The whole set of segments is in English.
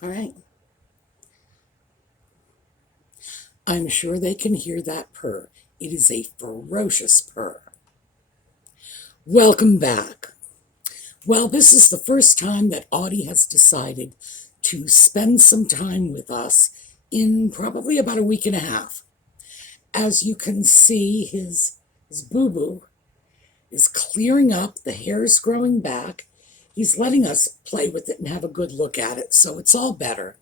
All right. I'm sure they can hear that purr. It is a ferocious purr. Welcome back. Well, this is the first time that Audie has decided to spend some time with us in probably about a week and a half. As you can see, his boo-boo is clearing up, the hair is growing back. He's letting us play with it and have a good look at it, so it's all better.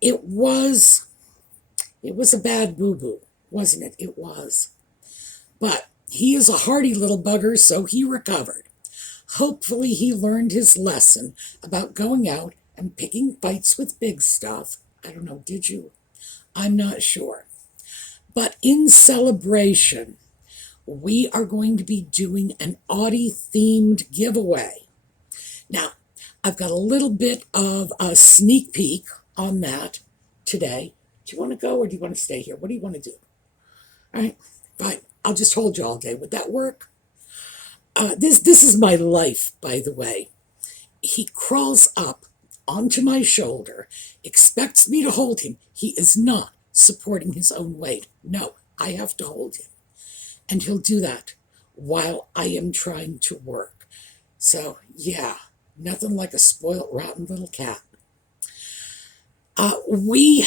It was a bad boo-boo, wasn't it? It was. But he is a hardy little bugger, so he recovered. Hopefully he learned his lesson about going out and picking fights with big stuff. I don't know, did you? I'm not sure. But in celebration, we are going to be doing an Audie-themed giveaway. Now, I've got a little bit of a sneak peek on that today. Do you want to go or do you want to stay here? What do you want to do? All right, fine. I'll just hold you all day. Would that work? This is my life, by the way. He crawls up onto my shoulder, expects me to hold him. He is not supporting his own weight. No, I have to hold him. And he'll do that while I am trying to work. So, yeah, nothing like a spoiled, rotten little cat. We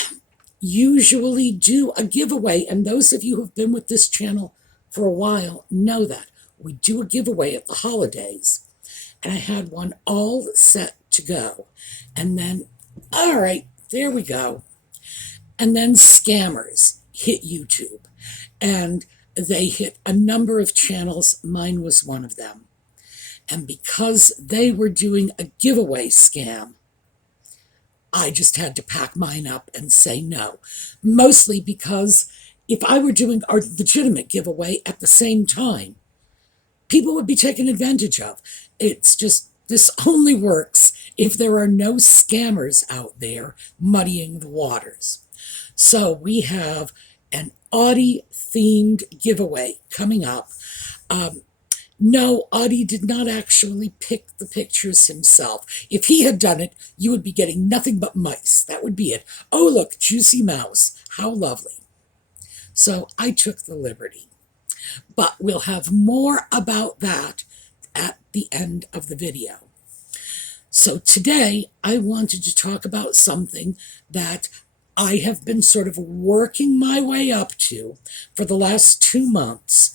usually do a giveaway, and those of you who've been with this channel for a while know that. We do a giveaway at the holidays, and I had one all set to go. And then, all right, there we go. And then scammers hit YouTube, and they hit a number of channels. Mine was one of them. And because they were doing a giveaway scam, I just had to pack mine up and say no. Mostly because if I were doing a legitimate giveaway at the same time, people would be taken advantage of. It's just, this only works if there are no scammers out there muddying the waters. So we have an Audie-themed giveaway coming up. No, Audie did not actually pick the pictures himself. If he had done it, you would be getting nothing but mice. That would be it. Oh, look, juicy mouse. How lovely. So I took the liberty. But we'll have more about that at the end of the video. So today, I wanted to talk about something that I have been sort of working my way up to for the last 2 months.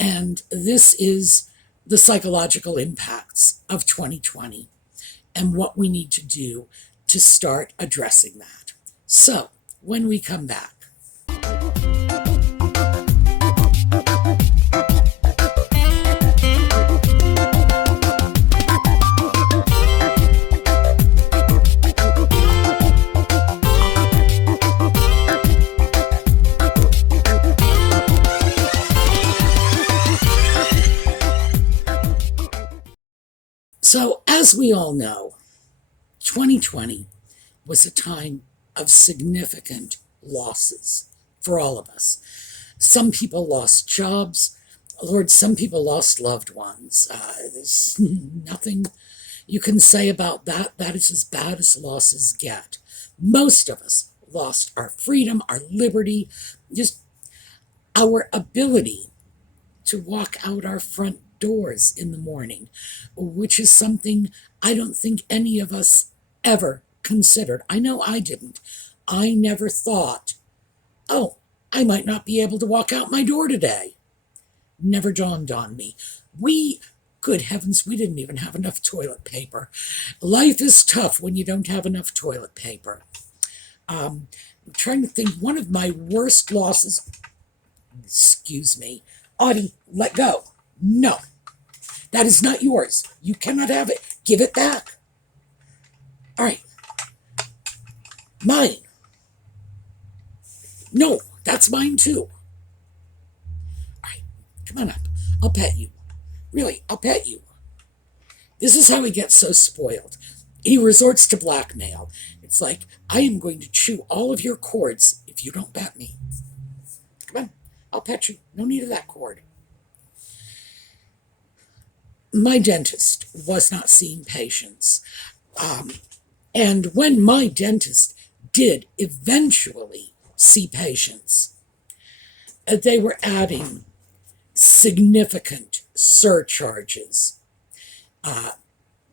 And this is the psychological impacts of 2020 and what we need to do to start addressing that. So, when we come back. So, as we all know, 2020 was a time of significant losses for all of us. Some people lost jobs. Lord, some people lost loved ones. There's nothing you can say about that. That is as bad as losses get. Most of us lost our freedom, our liberty, just our ability to walk out our front doors in the morning, which is something I don't think any of us ever considered. I know I didn't. I never thought, oh, I might not be able to walk out my door today. Never dawned on me. Good heavens, we didn't even have enough toilet paper. Life is tough when you don't have enough toilet paper. I'm trying to think, one of my worst losses, excuse me, Audie, let go. No, that is not yours. You cannot have it. Give it back. All right. Mine. No, that's mine too. All right, come on up. I'll pet you. Really, I'll pet you. This is how he gets so spoiled. He resorts to blackmail. It's like, I am going to chew all of your cords if you don't pet me. Come on, I'll pet you. No need of that cord. My dentist was not seeing patients. And when my dentist did eventually see patients, they were adding significant surcharges,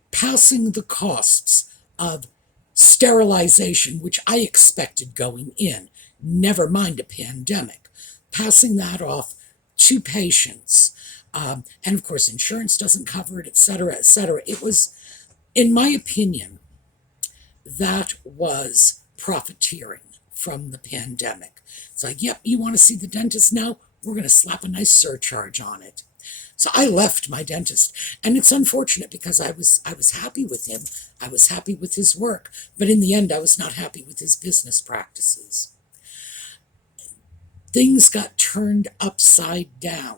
passing the costs of sterilization, which I expected going in, never mind a pandemic, passing that off to patients. And of course, insurance doesn't cover it, et cetera, et cetera. It was, in my opinion, that was profiteering from the pandemic. It's like, yep, you want to see the dentist now? We're going to slap a nice surcharge on it. So I left my dentist, and it's unfortunate because I was happy with him. I was happy with his work, but in the end, I was not happy with his business practices. Things got turned upside down,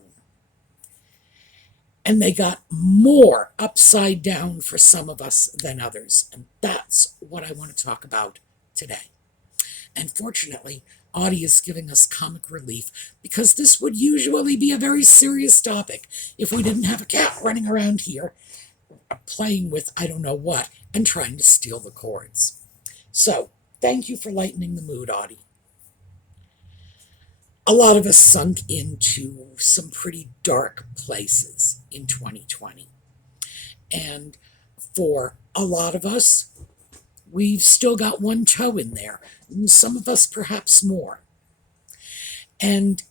and they got more upside down for some of us than others, and that's what I want to talk about today. And fortunately, Audie is giving us comic relief because this would usually be a very serious topic if we didn't have a cat running around here playing with I don't know what and trying to steal the cords. So, thank you for lightening the mood, Audie. A lot of us sunk into some pretty dark places in 2020. And for a lot of us, we've still got one toe in there, and some of us perhaps more. And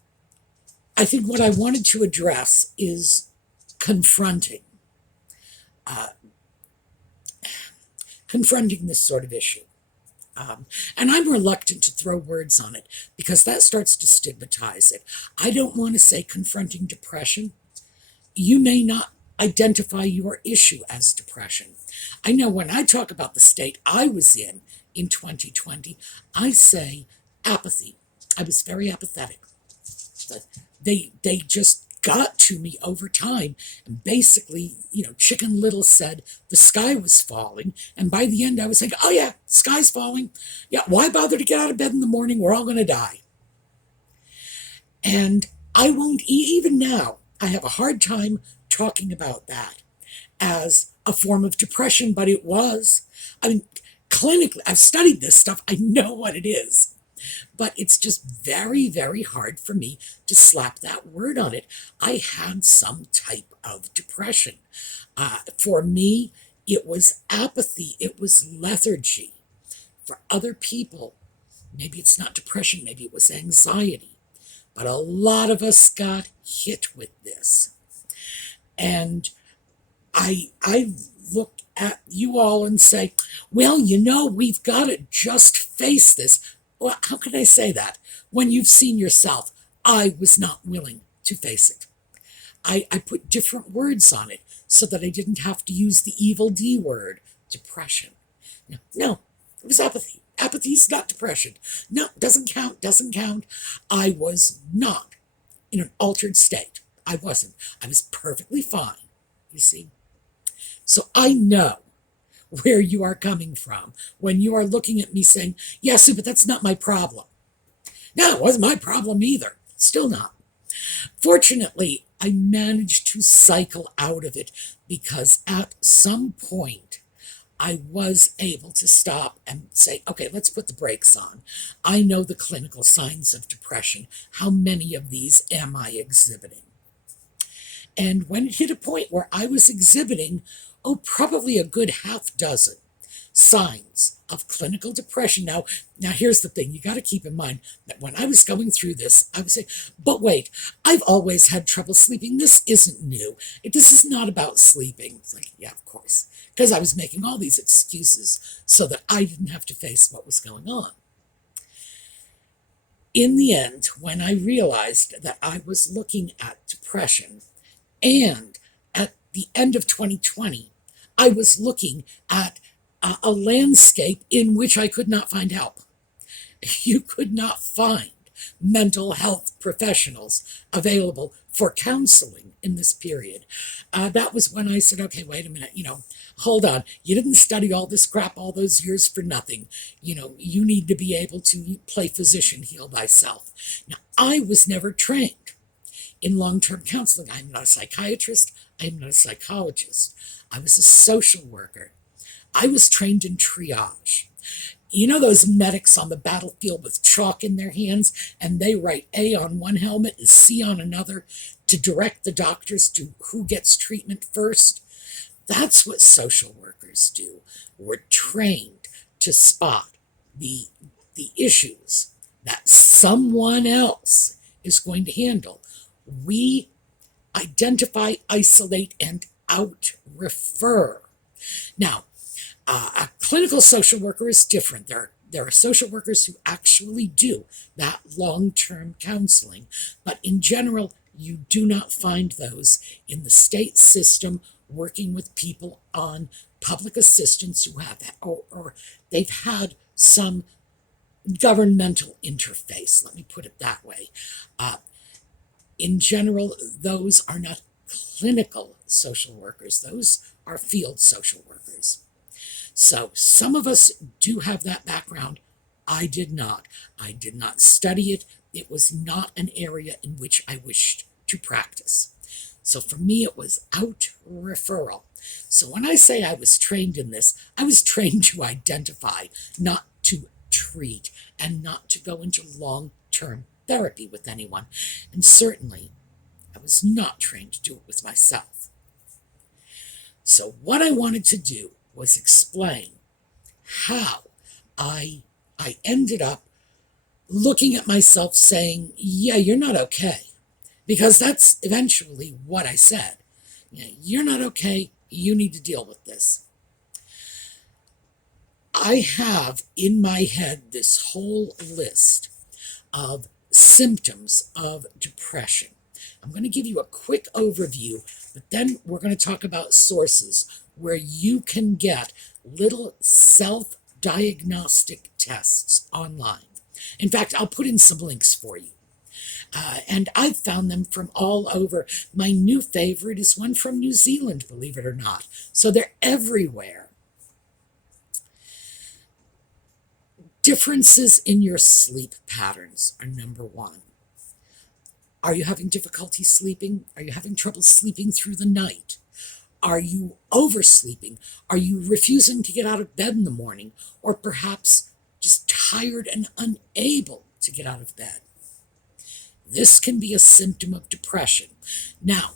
I think what I wanted to address is confronting this sort of issue. And I'm reluctant to throw words on it because that starts to stigmatize it. I don't want to say confronting depression. You may not identify your issue as depression. I know when I talk about the state I was in 2020, I say apathy. I was very apathetic. They just got to me over time. And basically, Chicken Little said the sky was falling. And by the end, I was like, oh yeah, the sky's falling. Yeah, why bother to get out of bed in the morning? We're all going to die. And I won't, even now, I have a hard time talking about that as a form of depression, but it was. I mean, clinically, I've studied this stuff. I know what it is. But it's just very, very hard for me to slap that word on it. I had some type of depression. For me, it was apathy. It was lethargy. For other people, maybe it's not depression, maybe it was anxiety. But a lot of us got hit with this. And I look at you all and say, well, we've got to just face this. Well, how can I say that when you've seen yourself? I was not willing to face it. I put different words on it so that I didn't have to use the evil D word, depression. No, it was apathy. Apathy is not depression. No, doesn't count. I was not in an altered state. I wasn't. I was perfectly fine, you see. So I know where you are coming from when you are looking at me saying, yeah, Sue, but that's not my problem. No, it wasn't my problem either. Still not. Fortunately, I managed to cycle out of it because at some point I was able to stop and say, okay, let's put the brakes on. I know the clinical signs of depression. How many of these am I exhibiting? And when it hit a point where I was exhibiting, probably a good half dozen signs of clinical depression. Now here's the thing. You got to keep in mind that when I was going through this, I was saying, but wait, I've always had trouble sleeping. This isn't new. This is not about sleeping. It's like, yeah, of course. Because I was making all these excuses so that I didn't have to face what was going on. In the end, when I realized that I was looking at depression, and at the end of 2020, I was looking at a landscape in which I could not find help. You could not find mental health professionals available for counseling in this period. That was when I said, okay, wait a minute, hold on. You didn't study all this crap all those years for nothing. You need to be able to play physician, heal thyself. Now, I was never trained in long-term counseling. I'm not a psychiatrist. I'm not a psychologist. I was a social worker. I was trained in triage. You know those medics on the battlefield with chalk in their hands, and they write A on one helmet and C on another to direct the doctors to who gets treatment first? That's what social workers do. We're trained to spot the, the issues that someone else is going to handle. We identify, isolate, and out-refer. Now, a clinical social worker is different. There are social workers who actually do that long-term counseling, but in general, you do not find those in the state system working with people on public assistance who have, or they've had some governmental interface, let me put it that way. In general, those are not clinical social workers. Those are field social workers. So some of us do have that background. I did not. I did not study it. It was not an area in which I wished to practice. So for me, it was out referral. So when I say I was trained in this, I was trained to identify, not to treat, and not to go into long-term therapy with anyone. And certainly, I was not trained to do it with myself. So what I wanted to do was explain how I ended up looking at myself saying, yeah, you're not okay. Because that's eventually what I said. You're not okay. You need to deal with this. I have in my head this whole list of symptoms of depression. I'm going to give you a quick overview, but then we're going to talk about sources where you can get little self-diagnostic tests online. In fact, I'll put in some links for you. And I've found them from all over. My new favorite is one from New Zealand, believe it or not. So they're everywhere. Differences in your sleep patterns are number one. Are you having difficulty sleeping? Are you having trouble sleeping through the night? Are you oversleeping? Are you refusing to get out of bed in the morning? Or perhaps just tired and unable to get out of bed? This can be a symptom of depression. Now,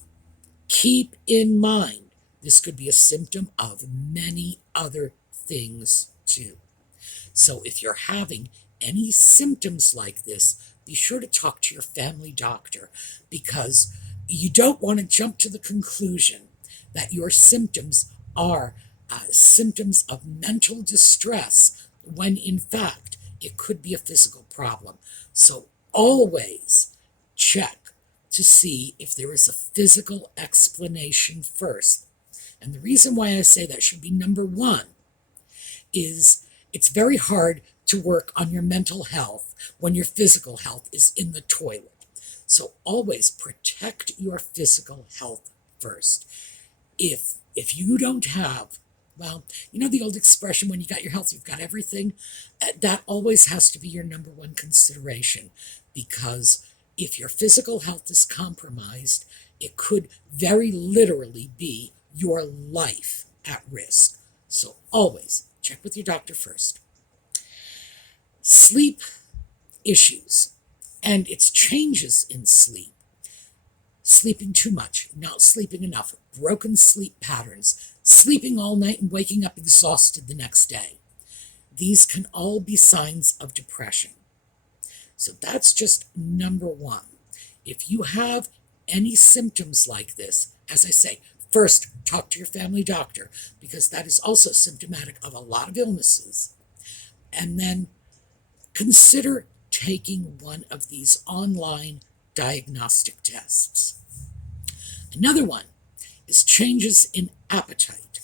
keep in mind, this could be a symptom of many other things too. So if you're having any symptoms like this, be sure to talk to your family doctor, because you don't want to jump to the conclusion that your symptoms are symptoms of mental distress when in fact it could be a physical problem. So always check to see if there is a physical explanation first. And the reason why I say that should be number one is it's very hard to work on your mental health when your physical health is in the toilet. So always protect your physical health first. If you don't have, well, you know the old expression, when you got your health, you've got everything? That always has to be your number one consideration, because if your physical health is compromised, it could very literally be your life at risk. So always check with your doctor first. Sleep issues and its changes in sleep. Sleeping too much, not sleeping enough, broken sleep patterns, sleeping all night and waking up exhausted the next day. These can all be signs of depression. So that's just number one. If you have any symptoms like this, as I say, first talk to your family doctor, because that is also symptomatic of a lot of illnesses. And then consider taking one of these online diagnostic tests. Another one is changes in appetite.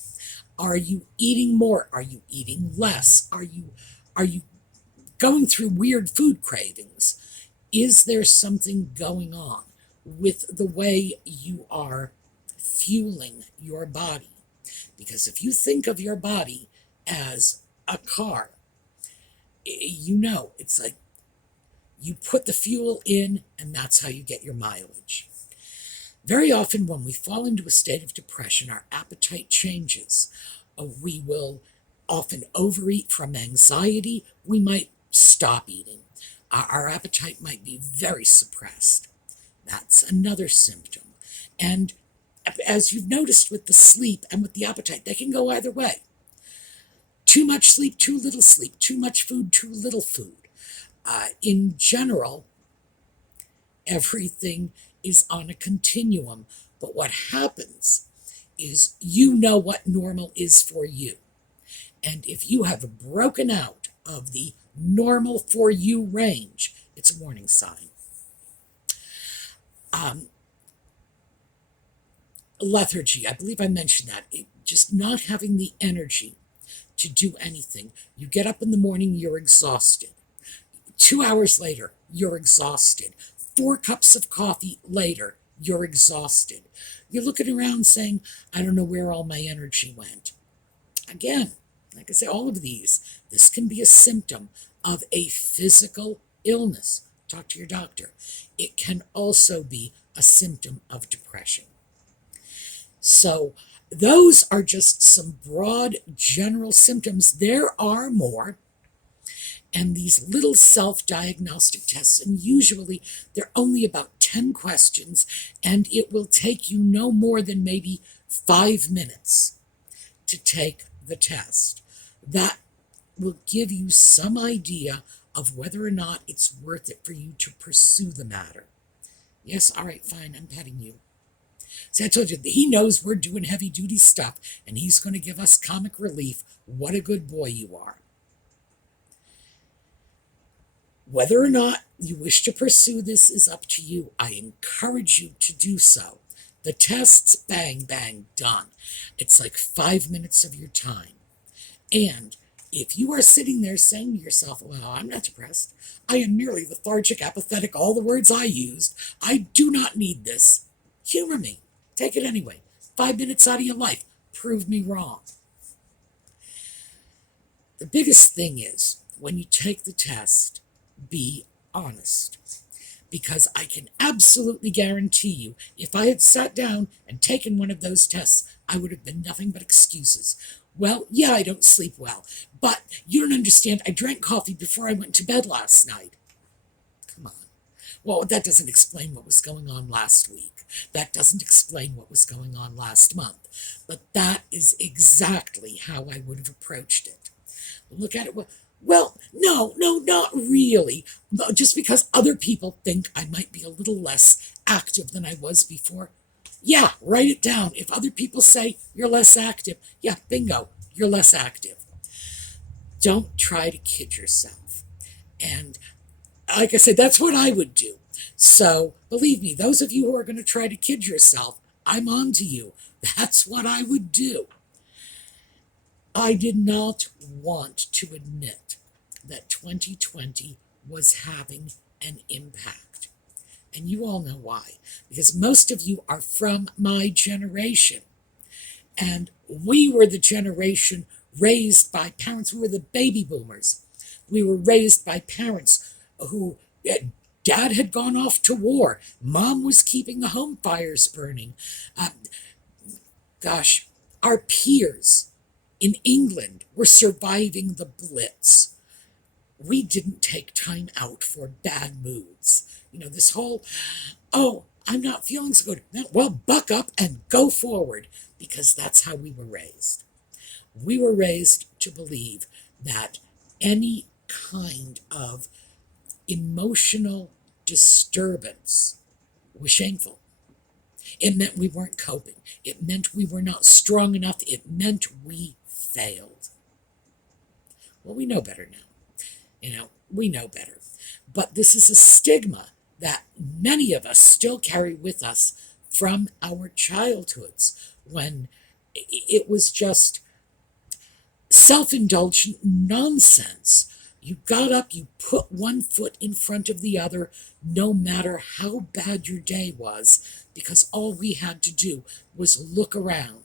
Are you eating more? Are you eating less? Are you going through weird food cravings? Is there something going on with the way you are fueling your body? Because if you think of your body as a car, you know, it's like you put the fuel in and that's how you get your mileage. Very often when we fall into a state of depression, our appetite changes. We will often overeat from anxiety, we might stop eating. Our appetite might be very suppressed. That's another symptom. And as you've noticed with the sleep and with the appetite, they can go either way. Too much sleep, too little sleep, too much food, too little food. In general, everything is on a continuum. But what happens is you know what normal is for you. And if you have broken out of the normal for you range, it's a warning sign. Lethargy, I believe I mentioned that. Just not having the energy to do anything. You get up in the morning, you're exhausted. 2 hours later, you're exhausted. 4 cups of coffee later, you're exhausted. You're looking around saying, I don't know where all my energy went. Again, like I say, all of these, this can be a symptom of a physical illness. Talk to your doctor. It can also be a symptom of depression. So those are just some broad general symptoms. There are more. And these little self-diagnostic tests, and usually they're only about 10 questions, and it will take you no more than maybe 5 minutes to take the test. That will give you some idea of whether or not it's worth it for you to pursue the matter. Yes, all right, fine, I'm petting you. See, I told you, he knows we're doing heavy-duty stuff, and he's going to give us comic relief. What a good boy you are. Whether or not you wish to pursue this is up to you. I encourage you to do so. The tests, bang, bang, done. It's like 5 minutes of your time. And if you are sitting there saying to yourself, well, I'm not depressed. I am merely lethargic, apathetic, all the words I used. I do not need this. Humor me. Take it anyway. 5 minutes out of your life. Prove me wrong. The biggest thing is, when you take the test, be honest. Because I can absolutely guarantee you, if I had sat down and taken one of those tests, I would have been nothing but excuses. Well, yeah, I don't sleep well, but you don't understand, I drank coffee before I went to bed last night. Come on. Well, that doesn't explain what was going on last week. That doesn't explain what was going on last month. But that is exactly how I would have approached it. Look at it. Well, no, not really. Just because other people think I might be a little less active than I was before. Yeah, write it down. If other people say you're less active, yeah, bingo, you're less active. Don't try to kid yourself. And like I said, that's what I would do. So believe me, those of you who are going to try to kid yourself, I'm on to you. That's what I would do. I did not want to admit that 2020 was having an impact. And you all know why. Because most of you are from my generation. And we were the generation raised by parents who were the baby boomers. We were raised by parents who, dad had gone off to war. Mom was keeping the home fires burning. Our peers in England were surviving the Blitz. We didn't take time out for bad moods. This whole, oh, I'm not feeling so good. Well, buck up and go forward, because that's how we were raised. We were raised to believe that any kind of emotional disturbance was shameful. It meant we weren't coping. It meant we were not strong enough. It meant we failed. Well, we know better now. We know better. But this is a stigma that many of us still carry with us from our childhoods, when it was just self-indulgent nonsense. You got up, you put one foot in front of the other, no matter how bad your day was, because all we had to do was look around,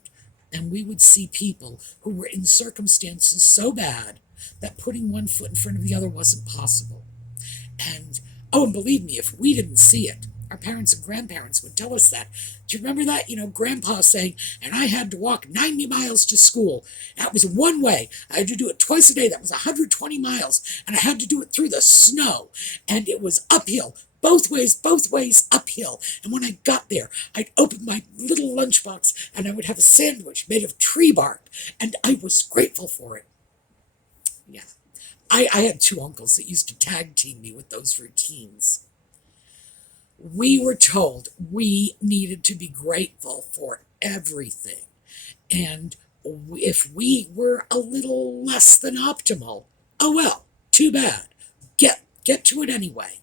and we would see people who were in circumstances so bad that putting one foot in front of the other wasn't possible. And believe me, if we didn't see it, Our parents and grandparents would tell us that. Do you remember that? Grandpa saying, and I had to walk 90 miles to school. That was one way. I had to do it twice a day. That was 120 miles. And I had to do it through the snow. And it was uphill. Both ways uphill. And when I got there, I'd open my little lunchbox and I would have a sandwich made of tree bark. And I was grateful for it. Yeah. I had two uncles that used to tag team me with those routines. We were told we needed to be grateful for everything. And if we were a little less than optimal, oh well, too bad. Get to it anyway.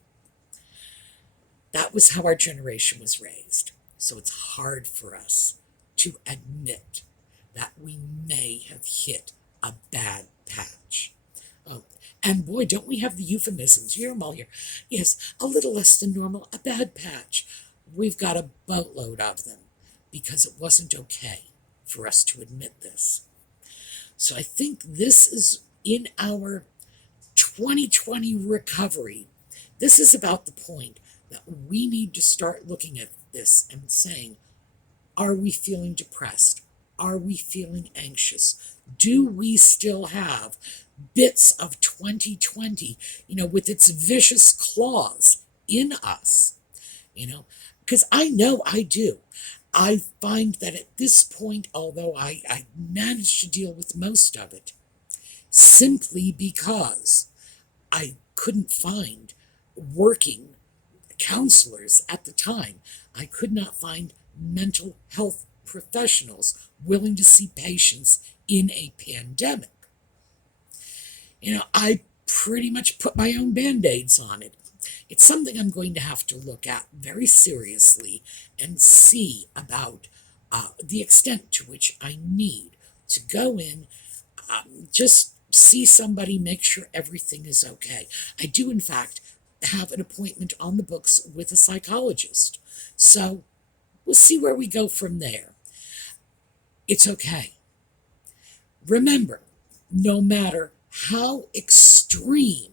That was how our generation was raised. So it's hard for us to admit that we may have hit a bad patch. Oh, and boy, don't we have the euphemisms. You hear them all here. Yes, a little less than normal, a bad patch. We've got a boatload of them because it wasn't okay for us to admit this. So I think this is in our 2020 recovery. This is about the point that we need to start looking at this and saying, are we feeling depressed? Are we feeling anxious? Do we still have bits of 2020, with its vicious claws in us? Because I know I do. I find that at this point, although I managed to deal with most of it, simply because I couldn't find working counselors at the time, I could not find mental health professionals willing to see patients in a pandemic. I pretty much put my own band-aids on it. It's something I'm going to have to look at very seriously and see about the extent to which I need to go in, just see somebody, make sure everything is okay. I do, in fact, have an appointment on the books with a psychologist. So we'll see where we go from there. It's okay. Remember, no matter how extreme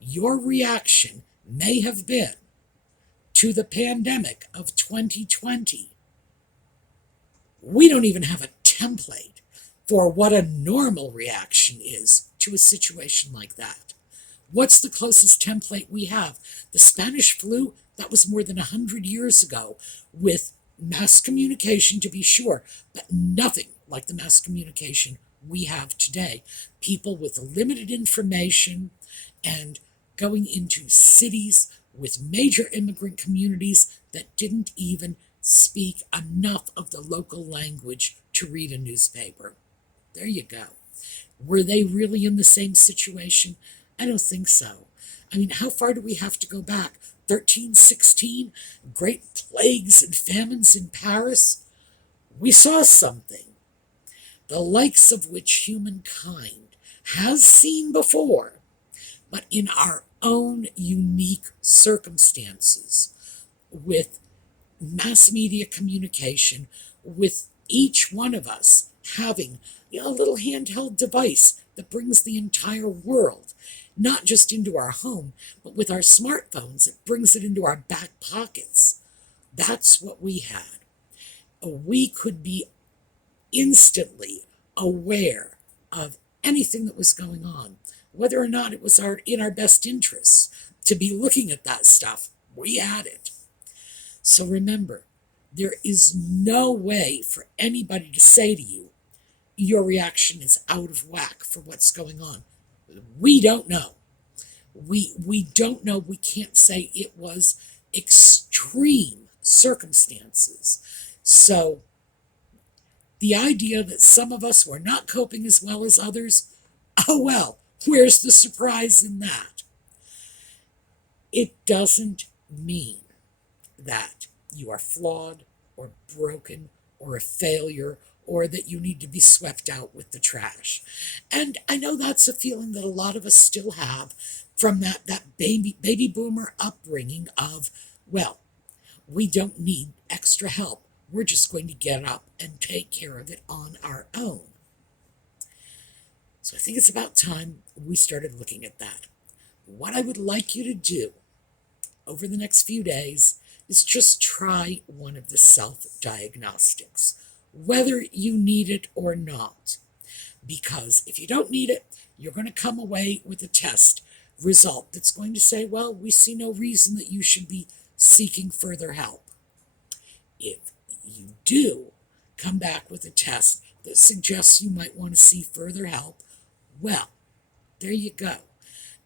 your reaction may have been to the pandemic of 2020, we don't even have a template for what a normal reaction is to a situation like that. What's the closest template we have? The Spanish flu, that was more than 100 years ago, with mass communication, to be sure, but nothing like the mass communication we have today. People with limited information and going into cities with major immigrant communities that didn't even speak enough of the local language to read a newspaper. There you go. Were they really in the same situation? I don't think so. I mean, how far do we have to go back? 1316? Great plagues and famines in Paris? We saw something, the likes of which humankind has seen before, but in our own unique circumstances, with mass media communication, with each one of us having a little handheld device that brings the entire world, not just into our home, but with our smartphones, it brings it into our back pockets. That's what we had. We could be instantly aware of anything that was going on, whether or not it was in our best interests to be looking at that stuff. We had it. So remember, there is no way for anybody to say to you, your reaction is out of whack for what's going on. We don't know. We don't know. We can't say it was extreme circumstances. So the idea that some of us were not coping as well as others, oh well, where's the surprise in that? It doesn't mean that you are flawed or broken or a failure or that you need to be swept out with the trash. And I know that's a feeling that a lot of us still have from that baby boomer upbringing of, well, we don't need extra help. We're just going to get up and take care of it on our own. So I think it's about time we started looking at that. What I would like you to do over the next few days is just try one of the self-diagnostics, whether you need it or not. Because if you don't need it, you're going to come away with a test result that's going to say, well, we see no reason that you should be seeking further help. If you do come back with a test that suggests you might want to see further help, well, there you go.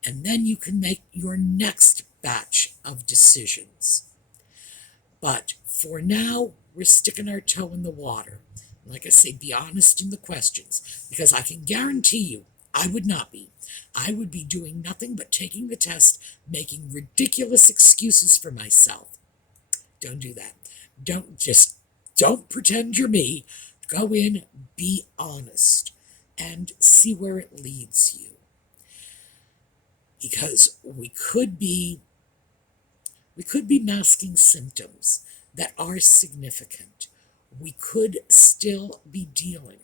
And then you can make your next batch of decisions. But for now, we're sticking our toe in the water. Like I say, be honest in the questions, because I can guarantee you, I would not be. I would be doing nothing but taking the test, making ridiculous excuses for myself. Don't do that. Don't pretend you're me. Go in, be honest, and see where it leads you. Because we could be masking symptoms that are significant. We could still be dealing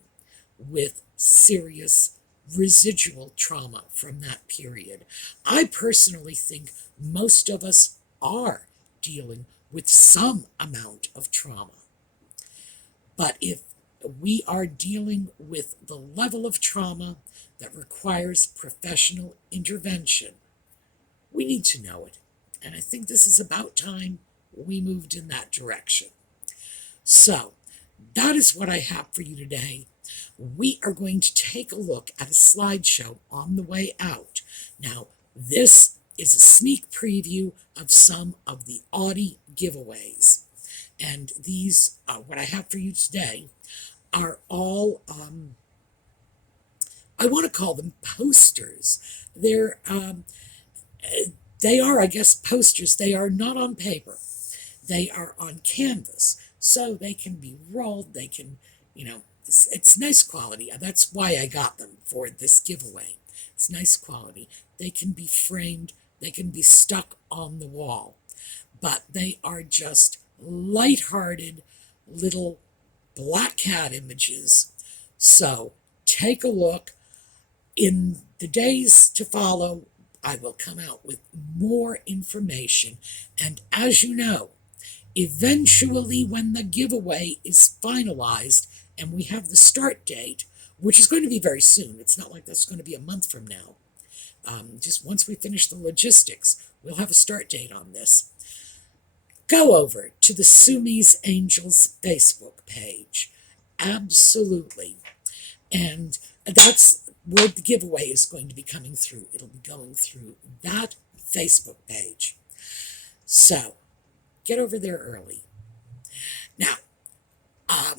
with serious residual trauma from that period. I personally think most of us are dealing with some amount of trauma. But if we are dealing with the level of trauma that requires professional intervention, we need to know it. And I think this is about time we moved in that direction. So, that is what I have for you today. We are going to take a look at a slideshow on the way out. Now, this is a sneak preview of some of the Audie giveaways. And these, what I have for you today, are all, I want to call them posters. They are, I guess, posters. They are not on paper. They are on canvas. So they can be rolled. They can, it's nice quality. That's why I got them for this giveaway. It's nice quality. They can be framed. They can be stuck on the wall. But they are just lighthearted little black cat images. So take a look. In the days to follow, I will come out with more information. And as you know, eventually when the giveaway is finalized and we have the start date, which is going to be very soon, it's not like that's going to be a month from now. Just once we finish the logistics, we'll have a start date on this. Go over to the Sumi's Angels Facebook page. Absolutely. And that's where the giveaway is going to be coming through. It'll be going through that Facebook page. So, get over there early. Now,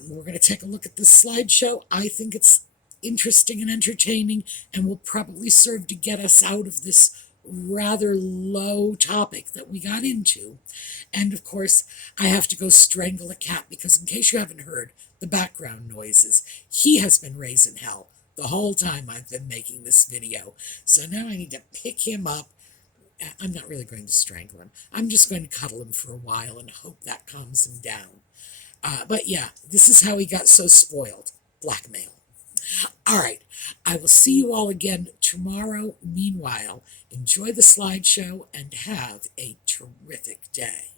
we're going to take a look at this slideshow. I think it's interesting and entertaining and will probably serve to get us out of this rather low topic that we got into. And of course, I have to go strangle a cat because, in case you haven't heard the background noises, he has been raising hell the whole time I've been making this video. So now I need to pick him up. I'm not really going to strangle him. I'm just going to cuddle him for a while and hope that calms him down. But yeah, this is how he got so spoiled. Blackmail. All right, I will see you all again tomorrow. Meanwhile, enjoy the slideshow and have a terrific day.